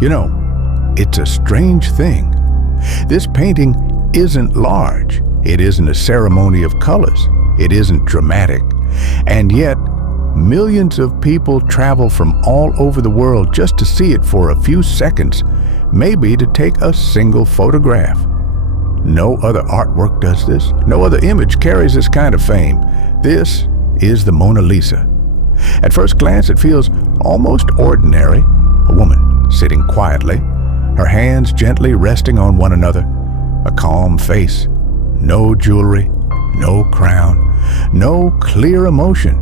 You know, it's a strange thing. This painting isn't large. It isn't a ceremony of colors. It isn't dramatic. And yet, millions of people travel from all over the world just to see it for a few seconds, maybe to take a single photograph. No other artwork does this. No other image carries this kind of fame. This is the Mona Lisa. At first glance, it feels almost ordinary. A woman sitting quietly, her hands gently resting on one another. A calm face. No jewelry, no crown, no clear emotion.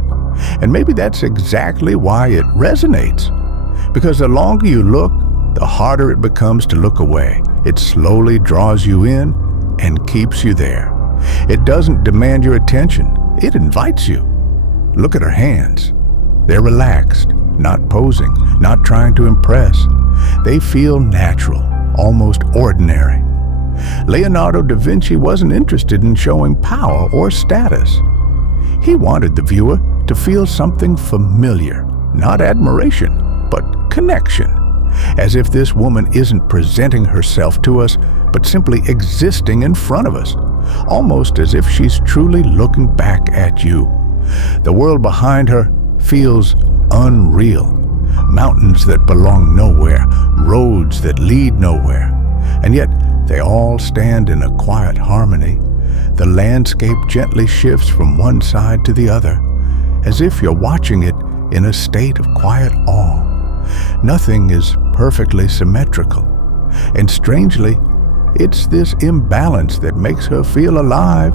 And maybe that's exactly why it resonates. Because the longer you look, the harder it becomes to look away. It slowly draws you in and keeps you there. It doesn't demand your attention. It invites you. Look at her hands. They're relaxed, not posing, not trying to impress. They feel natural, almost ordinary. Leonardo da Vinci wasn't interested in showing power or status. He wanted the viewer to feel something familiar, not admiration, but connection. As if this woman isn't presenting herself to us, but simply existing in front of us, almost as if she's truly looking back at you. The world behind her feels unreal. Mountains that belong nowhere, roads that lead nowhere, and yet they all stand in a quiet harmony. The landscape gently shifts from one side to the other, as if you're watching it in a state of quiet awe. Nothing is perfectly symmetrical, and strangely, it's this imbalance that makes her feel alive,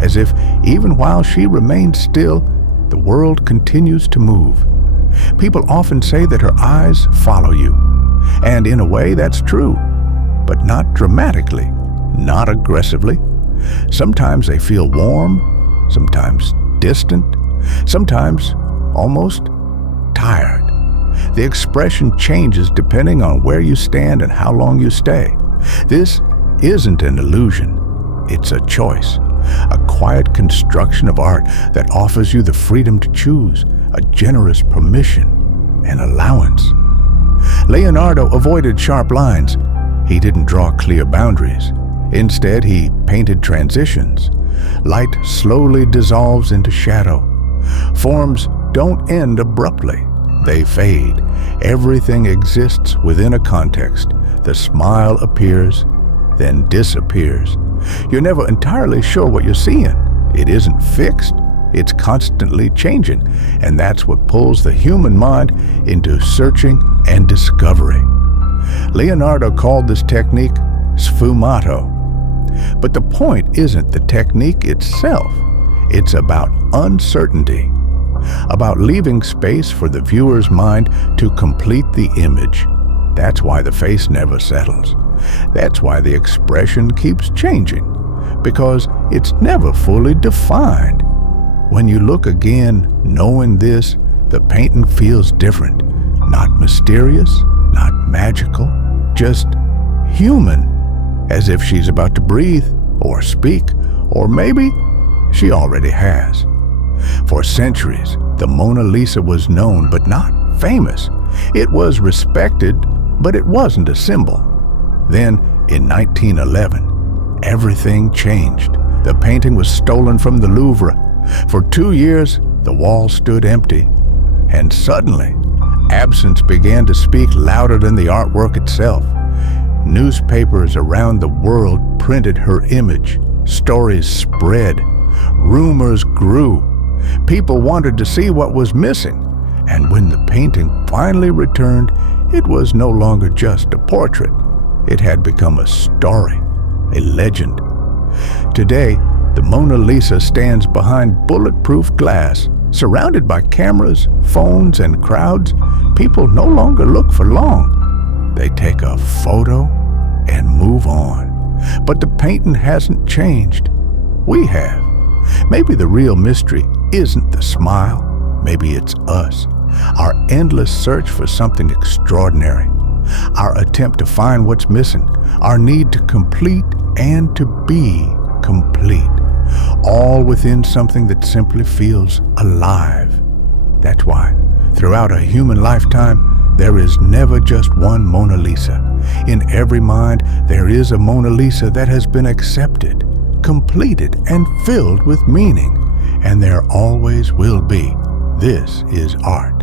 as if even while she remains still, the world continues to move. People often say that her eyes follow you, and in a way that's true, but not dramatically, not aggressively. Sometimes they feel warm, sometimes distant, sometimes almost tired. The expression changes depending on where you stand and how long you stay. This isn't an illusion, it's a choice, a quiet construction of art that offers you the freedom to choose, a generous permission, an allowance. Leonardo avoided sharp lines. He didn't draw clear boundaries. Instead, he painted transitions. Light slowly dissolves into shadow. Forms don't end abruptly. They fade. Everything exists within a context. The smile appears, then disappears. You're never entirely sure what you're seeing. It isn't fixed. It's constantly changing, and that's what pulls the human mind into searching and discovery. Leonardo called this technique sfumato. But the point isn't the technique itself. It's about uncertainty, about leaving space for the viewer's mind to complete the image. That's why the face never settles. That's why the expression keeps changing, because it's never fully defined. When you look again, knowing this, the painting feels different. Not mysterious, not magical, just human. As if she's about to breathe, or speak, or maybe she already has. For centuries, the Mona Lisa was known but not famous. It was respected, but it wasn't a symbol. Then, in 1911, everything changed. The painting was stolen from the Louvre. For 2 years, the wall stood empty. And suddenly, absence began to speak louder than the artwork itself. Newspapers around the world printed her image. Stories spread. Rumors grew. People wanted to see what was missing. And when the painting finally returned, it was no longer just a portrait. It had become a story, a legend. Today, the Mona Lisa stands behind bulletproof glass. Surrounded by cameras, phones, and crowds, people no longer look for long. They take a photo and move on. But the painting hasn't changed. We have. Maybe the real mystery isn't the smile. Maybe it's us. Our endless search for something extraordinary. Our attempt to find what's missing. Our need to complete and to be complete. All within something that simply feels alive. That's why, throughout a human lifetime, There is never just one Mona Lisa. In every mind, there is a Mona Lisa that has been accepted, completed, and filled with meaning. And there always will be. This is art.